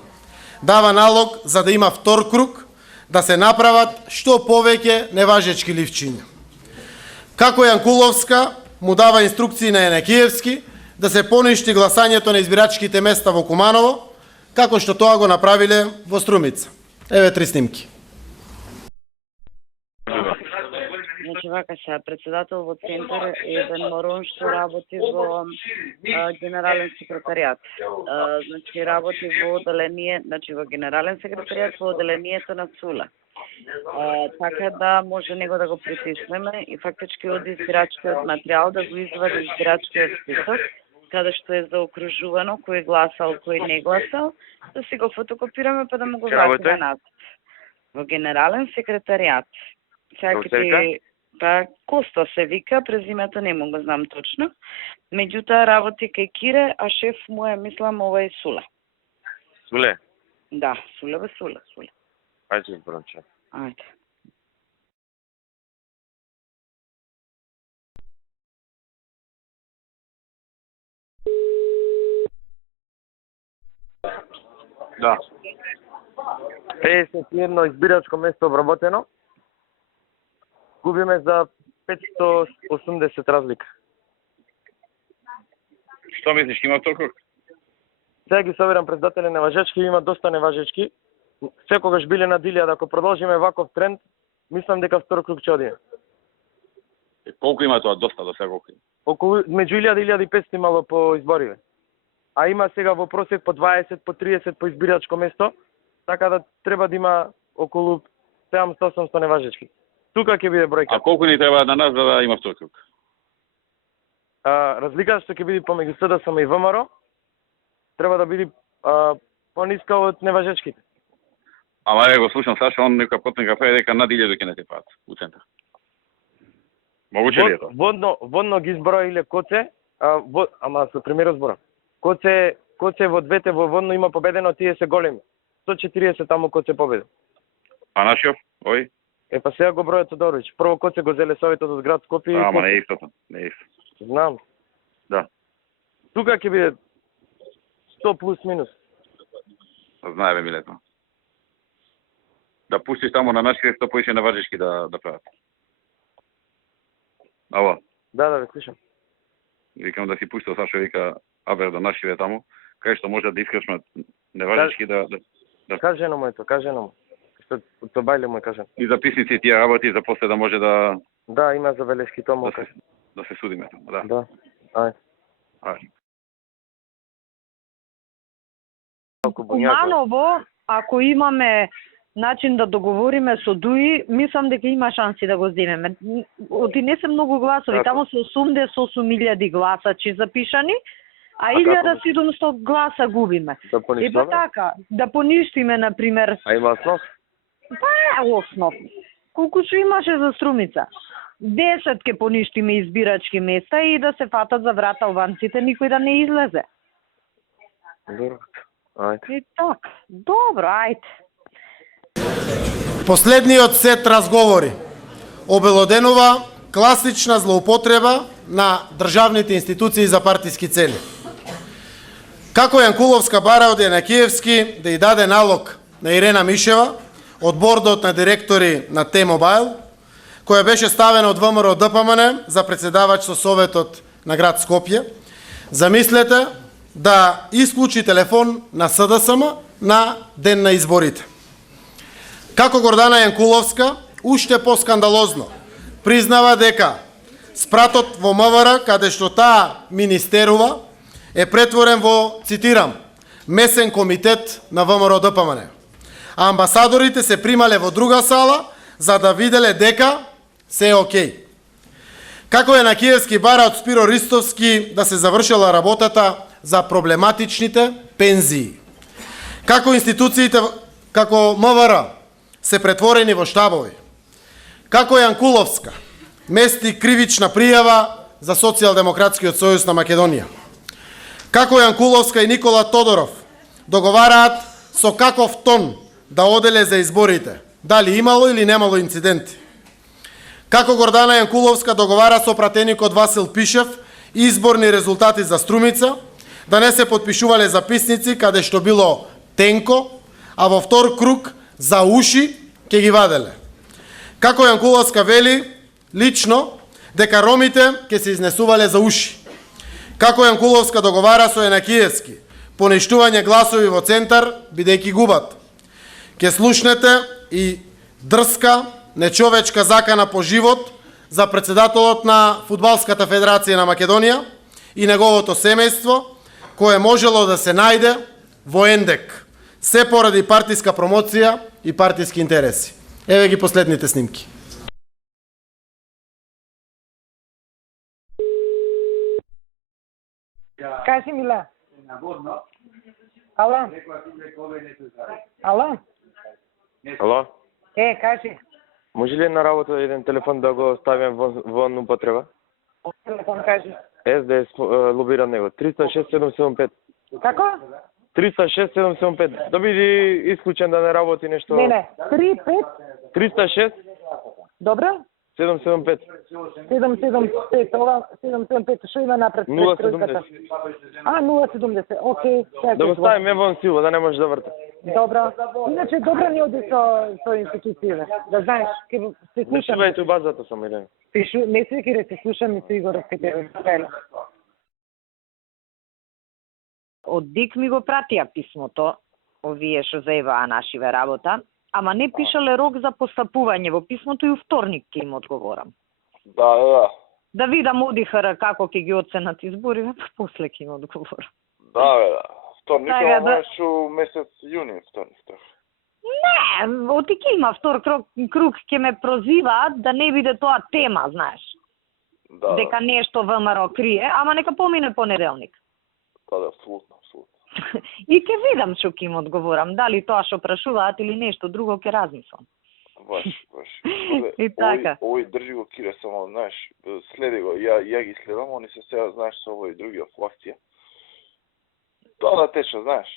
дава налог за да има втор круг, да се направат што повеќе неважечки ливчиња. Како Јанкуловска му дава инструкции на Јанакиевски да се поништи гласањето на избирачките места во Куманово, како што тоа го направиле во Струмица. Еве 3 снимки. Значи вака сега, председател во Центар е еден морон што работи во генерален секретаријат. Значи работи во оделение, значи во генерален секретаријат во оделението на Цула. Така да може него да го притиснеме и фактички од избирачкиот материјал да го извади избирачкиот список, каде што е заокружувано кој гласал, кој не гласал, да си го фотокопираме па да му го вратиме назад. Во генерален секретаријат. Сега ти па Косто се вика, презимето не му го знам точно. Меѓутоа работи кај Кире, а шеф му е, мислам, ова е Суле. Суле? Да, Суле. Ајде се бронче. Ајде. Да. 51 избирачко место обработено. Губиме за 580 разлика. Што мислиш, има втор круг? Сега ги собирам председатели неважечки, има доста неважечки. Секогаш биле на 1000, ако продолжиме ваков тренд, мислам дека втор круг ќе одиме. Колку има тоа? Доста, до сега колку има? Околу меѓу 1000 и 1500 имало по избориве. А има сега во просек по 20, по 30 по избирачко место, така да треба да има околу 700-800 неважечки. Тука ќе биде бројка. А колку ни треба на нас за да има втор круг? Разликата што ќе биде помеѓу СДСМ и ВМРО треба да биде пониска од неважечките. Ама го слушам Саша, он нека потне кафе дека над 1000 ќе не се паат у Центар. Могуче ли е тоа? Водно ги изброиле Коце, ама со премиерот зборам. Коце во двете во водно има победено, тие се големи. 140 таму Коце победи. А нашиот? Ој? Па сега го бројат Тодоровиќ. Прво Коце го зеле советот од град Скопје. Ама не е истото, не е истото. Знам. Да. Тука ќе биде 100 плюс минус. Знаеме Милето. да пуштиш таму на нашите што поише на Важишки да прават. Ало. Да, ве слушам. Викам да си пуштил Сашо вика Абер да нашиве таму, кај што може да искашмат неважички да Каже на моето, каже на. Што то бајле му кажам. И записници тие работи за после да може да Да, има забелешки тоа му да се судиме таму, да. Да. Ајде. Уманово, ако имаме начин да договориме со ДУИ, мислам дека има шанси да го земеме. Оти не се многу гласови, таму се 88.000 гласачи запишани, а 1700 гласа губиме. Да поништиме? Така, да поништиме, например. А има основ? Па е основ. Колку што имаше за Струмица? 10 ке поништиме избирачки места и да се фатат за врата ованците, никој да не излезе. Добро. Ајде. И така. Добро, ајде. Последниот сет разговори обелоденува класична злоупотреба на државните институции за партиски цели. Како Јанкуловска бара од Јанакиевски да ја даде налог на Ирена Мишева од бордот на директори на T-Mobile, која беше ставена од ВМРО ДПМН за председавач со Советот на град Скопје, замислете да исклучи телефон на СДСМ на ден на изборите. Како Гордана Јанкуловска, уште поскандалозно, признава дека спратот во МВР, каде што таа министерува, е претворен во, цитирам, месен комитет на ВМРО ДПМН. А амбасадорите се примале во друга сала за да виделе дека се е окей. Како е на Киевски бара од Спиро Ристовски да се завршила работата за проблематичните пензии. Како институциите, како МВР, се претворени во штабови. Како Јанкуловска мести кривична пријава за Социјалдемократскиот сојуз на Македонија. Како Јанкуловска и Никола Тодоров договараат со каков тон да оделе за изборите, дали имало или немало инциденти. Како Гордана Јанкуловска договара со пратеникот Васил Пишев изборни резултати за Струмица, да не се подпишувале записници каде што било тенко, а во втор круг за уши ќе ги ваделе. Како Јанкуловска вели лично дека ромите ќе се изнесувале за уши. Како Јанкуловска договара со Јанакиевски поништување гласови во центар бидејќи губат. Ке слушнете и дрска, нечовечка закана по живот за председателот на Фудбалската федерација на Македонија и неговото семејство, кое можело да се најде во ендек, се поради партиска промоција и партиски интереси. Еве ги последните снимки. Кај си, Мила? Ало? Ало? Ало? Кај си? Може ли на работа еден телефон да го ставим во употреба? Телефон кажи. Да е лобиран него. 306-775. Како? 306-775. Да биде исклучен да не работи нешто. Не. 35? 306? Добро? 775. 775. Ова 775. Што има напред? 070. 070. Окей. Да го ставиме во сила, да не може да врте. Добро. Иначе добро ни оди со институцијата. Да знаеш, ќе се слушам. Не сувајте базата само Ирена. Не се ќе се слушам и со Игор кај тебе. Од ДИК ми го пратија писмото, овие што заебаа нашиве работа, ама не пишале рок за постапување во писмото и у вторник ќе им одговорам. Да. Да видам ОДИХР како ќе ги оценат избориве, после ќе им одговорам. Да. Вторник Така, можеш у месец јуни, вторник. Не, оти ќе има втор круг ќе ме прозиваат да не биде тоа тема, знаеш. Да. Дека нешто ВМРО крие, ама нека помине понеделник. Да, апсолутно. И ќе видам што ќе им одговорам, дали тоа што прашуваат или нешто друго ќе размислам. Баш. И така. Овој држи го Кире само, знаеш, следи го, ја ги следам, они се сега, знаеш, со овој другиот флакција. Тоа да тече, знаеш.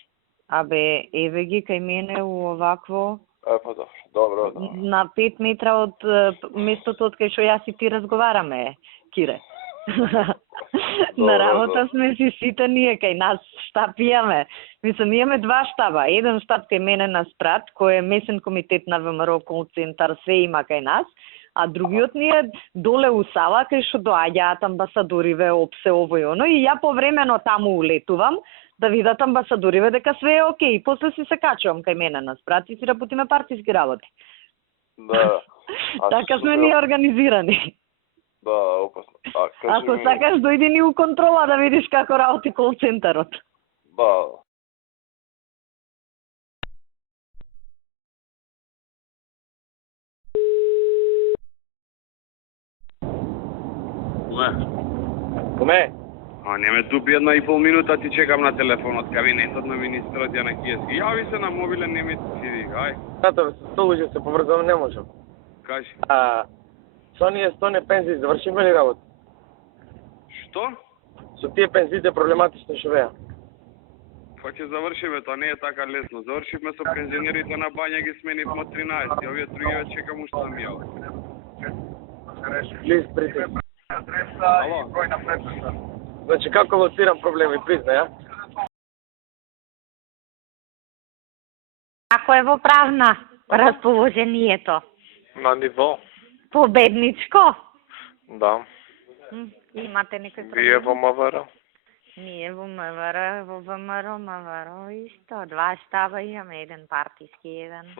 Абе, еве ги кај мене у овакво... Па добро. На 5 метра од местото од кај што јас и ти разговараме, Кире. На работа сме си сите ние, кај нас šta пијаме. Мислам, имаме два штаба. Еден штаб кај мене на Спрат, кој е месен комитет на ВМРО, кол центар, све има кај нас, а другиот ни е доле у Сава, кај што доаѓаат амбасадориве, опсе, ово и оно, и ја повремено таму улетувам, да видат амбасадориве дека све е окей. После си се качувам кај мене на Спрат и си работиме партиски работи. Да. Така сме ние организирани. Да, опасно. Ако сакаш, дојди ни у контрола да видиш како работи кол центарот. Да. Коме? А не ме тупи 1,5 минута, ти чекам на телефонот, кабинетот на министерот Јанакиевски. Јави се на мобилен, не ми си вика, ај. Тато, се лужи, се поврзам, не можам. Кажи. Со оние 100 пензии завршиме ли работа? Што? Со тие пензиите проблематични што беа. Па ќе завршиме, тоа не е така лесно. Завршивме со пензионерите на Бања, ги сменивме од 13, и овие другиве чекам уште да ми јават. Плиз, притис. Ало? Значи, како лоцирам проблеми, призна, ја? Ако е во правна расположението? На ниво, Победничко? да. Имате некој проблем? Вие во МВР? Ние во МВР, во ВМРО, МВР исто. Два штаба имаме, еден партиски, еден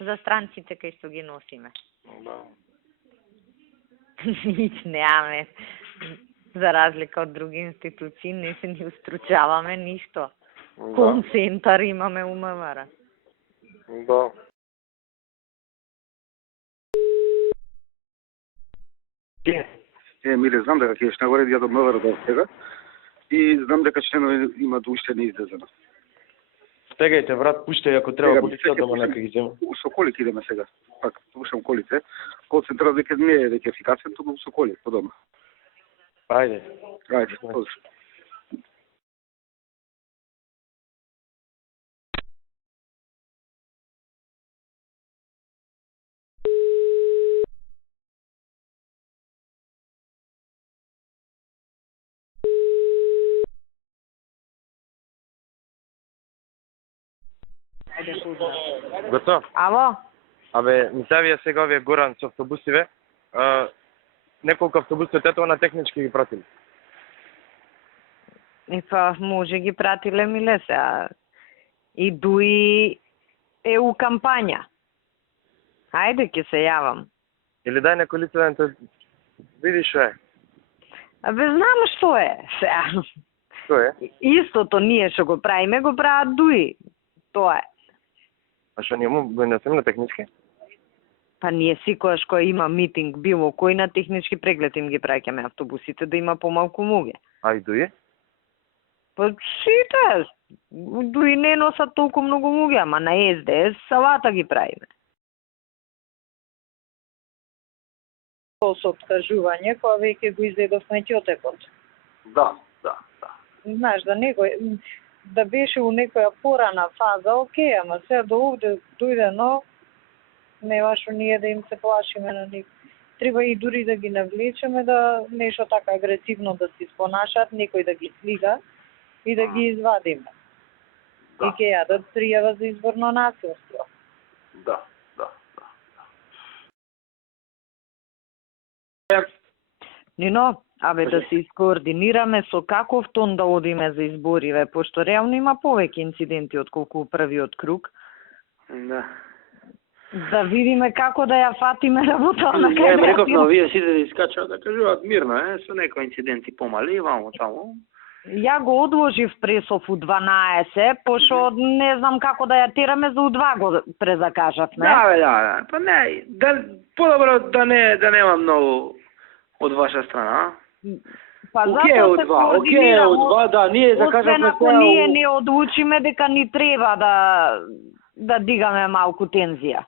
за странците кај што ги носиме. Да. Нич немаме. За разлика од други институции, не се ни устручаваме ништо. Да. Концентар имаме у МВР. Да. Миле, знам дека ќе што горе ја до МВР до сега и знам дека членови имаат уште неиздезено. Стегајте, брат, пуштај ако треба полицијата ма нека ги зема. Со коли идеме сега. Пак слушам колите. Кол централ дека не е дека ефикасен, туку со коли по дома. Ајде. Ајде. Готов? Ало? Абе, ми се авија сега овие Горан со автобусиве. Неколку автобуси од Тетово на технички ги пратили. И па, може ги пратиле, миле се. И дуи е у кампања. Ајде, ќе се јавам. Или дај некој лице да те види што е. Абе, знам што е. Што е? Истото ние што го правиме, го прават дуи. Тоа е. А што ние му го несеме на технички? Па ние секојаш кој има митинг, било кој на технички преглед им ги праќаме автобусите да има помалку луѓе. А и дуи? Па сите, дуи не носат толку многу луѓе, ама на СДС салата ги правиме. Со откажување, кога веќе го изедовме ќотекот. Да. Знаеш, да беше у некоја порана фаза, окей, ама сега до овде дојде, но не баш ние да им се плашиме на них. Треба и дури да ги навлечеме да нешто така агресивно да се испонашат, некој да ги слига и да ги извадиме. И ќе јадат пријава за изборно насилство. Да. Нино, да се искоординираме со каков тон да одиме за избориве, пошто реално има повеќе инциденти отколку у првиот круг. Да. Да видиме како да ја фатиме работа на кај. Ја реков на овие сите да искачаат да кажуваат мирно, со некои инциденти помали, вамо таму. Ја го одложив пресов у 12, пошто не знам како да ја тераме за у 2 го презакажавме. Да. Па не, подобро да нема многу од ваша страна. Па Океј од два, да, ние закажавме ако ние не одлучиме дека ни треба да дигаме малку тензија.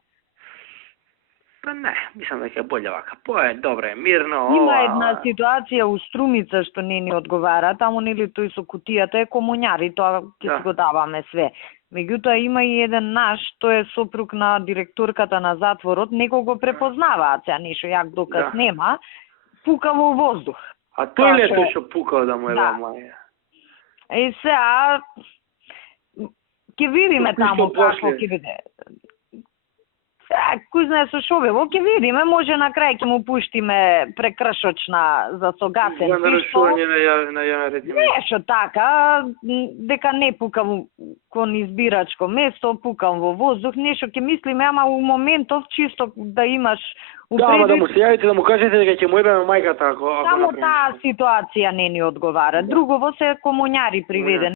Па не, мислам дека е боле вака. Е добре, мирно. Има една ситуација у Струмица што не ни одговара, таму нели тој со кутијата е комуњар и тоа ќе го даваме све. Меѓутоа има и еден наш, тој е сопруг на директорката на затворот, некој го препознаваат, сега нешто јак доказ нема, пука во воздух. А тој ли е Како? тој што пукал да му ева Да. маја? И сега ќе видиме Кој таму што како после? ќе биде. Сега, кој знае со шо бе, ќе видиме, може на крај ќе му пуштиме прекршочна за согасен За пиштол. нарушување на јавен ред и мир. Нешто така, дека не пукам кон избирачко место, пукам во воздух, нешто ќе мислиме, ама у моментов чисто да имаш Да, ама да упредив. му се јавите да му кажете дека ќе му ебеме мајката ако Само направи таа нешто. ситуација не ни одговара. Другово се комуњари приведен.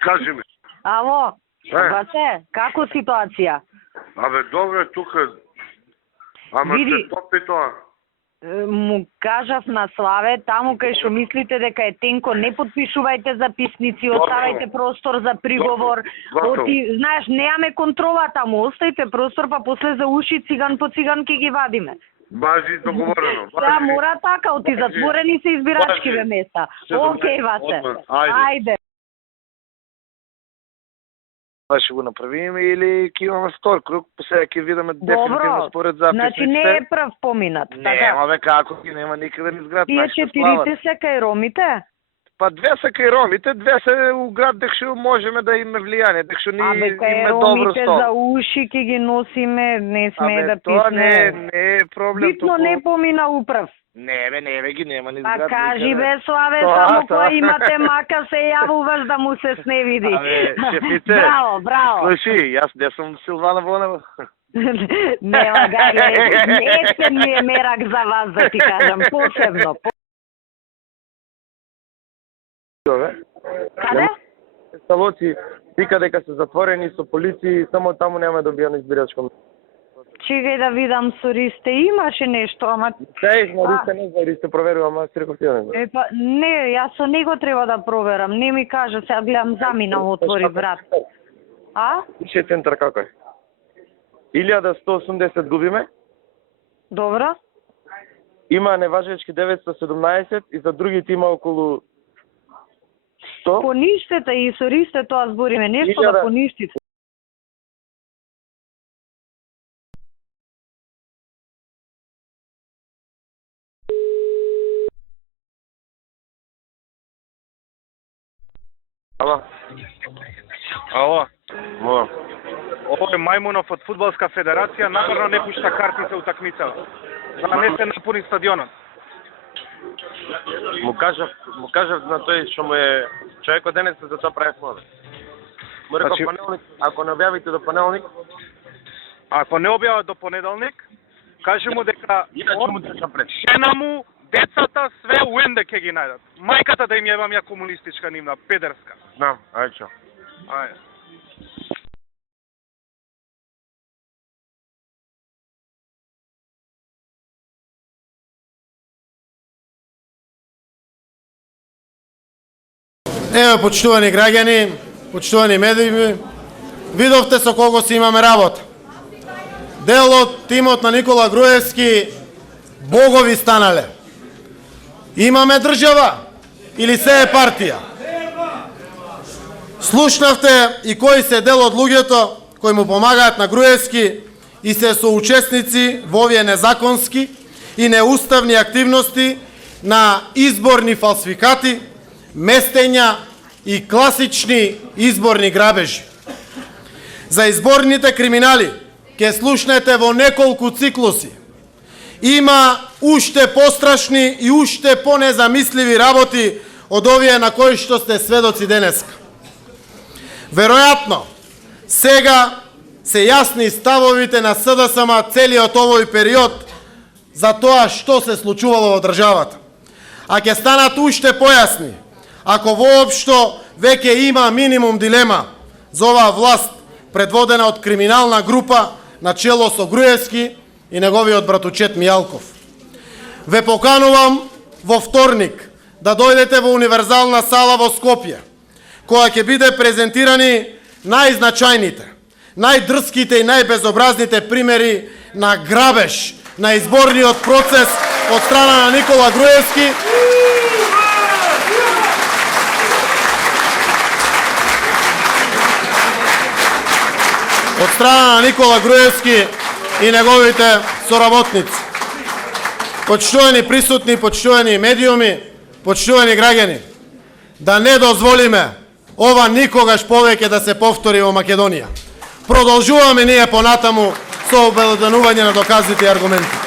Кажи ми. Ало, Васе, како ситуација? Абе, добро е тука. Ама Види. се топи тоа. Му кажав на Славе, таму кај што мислите дека е тенко, не подпишувајте записници, оставајте простор за приговор. Готово. Знаеш, неаме контрола таму, оставите простор, па после за уши циган по циган ќе ги вадиме. Бажи договорено. Сега мора така, оти затворени се избирачкиве места. Океј, Васе. Ајде. Ще го направиме или ќе имаме втор круг, сега ќе видиме дефинитивно Добро, според записниците. значи не е прв поминат. Нема бе, како ги нема никаде низ град. Тие нашите слава. четирите се кај ромите? Па две се кај ромите, две се у град дек што можеме да имаме влијание, дек што ни Абе, кај имаме добро ромите стол. за уши ќе ги носиме, не сме Абе, да тоа писне. не е проблем. Битно не помина управ. Не бе, ги нема низ Па град. кажи никаде. бе, Славе, Тоа, само тоа. кој имате мака се јавуваш да му се сневиди. Абе, шефите. Браво, браво. Слушай, јас не сум Силвана Вонева. Не, лагај, есен ми е мерак за вас, да ти кажам, посебно. Каде? Столоци вика дека се затворени со полиција, само таму нема добиено избирачко место. Чекај да видам со Ристе, имаше нешто, ама... Сеј, на Ристе не знае, Ристе проверува, ама си реков ти да не знае. Епа, не, јас со него треба да проверам, не ми кажа, сега гледам заминал, отвори врат. А? Пише центар како е. 1180 губиме, Добро? има неважечки 917 и за другите има околу 100. Поништете и со Ристе тоа збориме, нешто да поништите. Ало. Ало. Мо. Овој Мајмунов од Фудбалска федерација намерно не пушта карти за утакмицата. За да не се напуни стадионот. Му кажав на тој што му е човекот денес за тоа прави фон. Му реков Значи- понеделник, ако не објавите до понеделник, Ако не објават до понеделник, кажи му дека му држам пред. жена му, децата, све уенде ќе ги најдат. Мајката да им јебам ја комунистичка нивна, педерска. знам, ајде чо. Ајде. Ево, почитувани граѓани, почитувани медиуми, видовте со кого си имаме работа. Дел од тимот на Никола Груевски богови станале. Имаме држава или се е партија? Слушнавте и кои се дел од луѓето кои му помагаат на Груевски и се соучесници во овие незаконски и неуставни активности на изборни фалсификати, местења и класични изборни грабежи. За изборните криминали ќе слушнете во неколку циклуси. Има уште пострашни и уште понезамисливи работи од овие на кои што сте сведоци денеска. Веројатно, сега се јасни ставовите на СДСМ целиот овој период за тоа што се случувало во државата. А ќе станат уште појасни ако воопшто веќе има минимум дилема за оваа власт предводена од криминална група на чело со Груевски и неговиот братучет Мијалков. Ве поканувам во вторник да дојдете во универзална сала во Скопје, која ќе биде презентирани најзначајните, најдрските и најбезобразните примери на грабеж на изборниот процес од страна на Никола Груевски од страна на Никола Груевски и неговите соработници. Почитувани присутни, почитувани медиуми, почитувани граѓани, да не дозволиме ова никогаш повеќе да се повтори во Македонија. Продолжуваме ние понатаму со обелоденување на доказите и аргументи.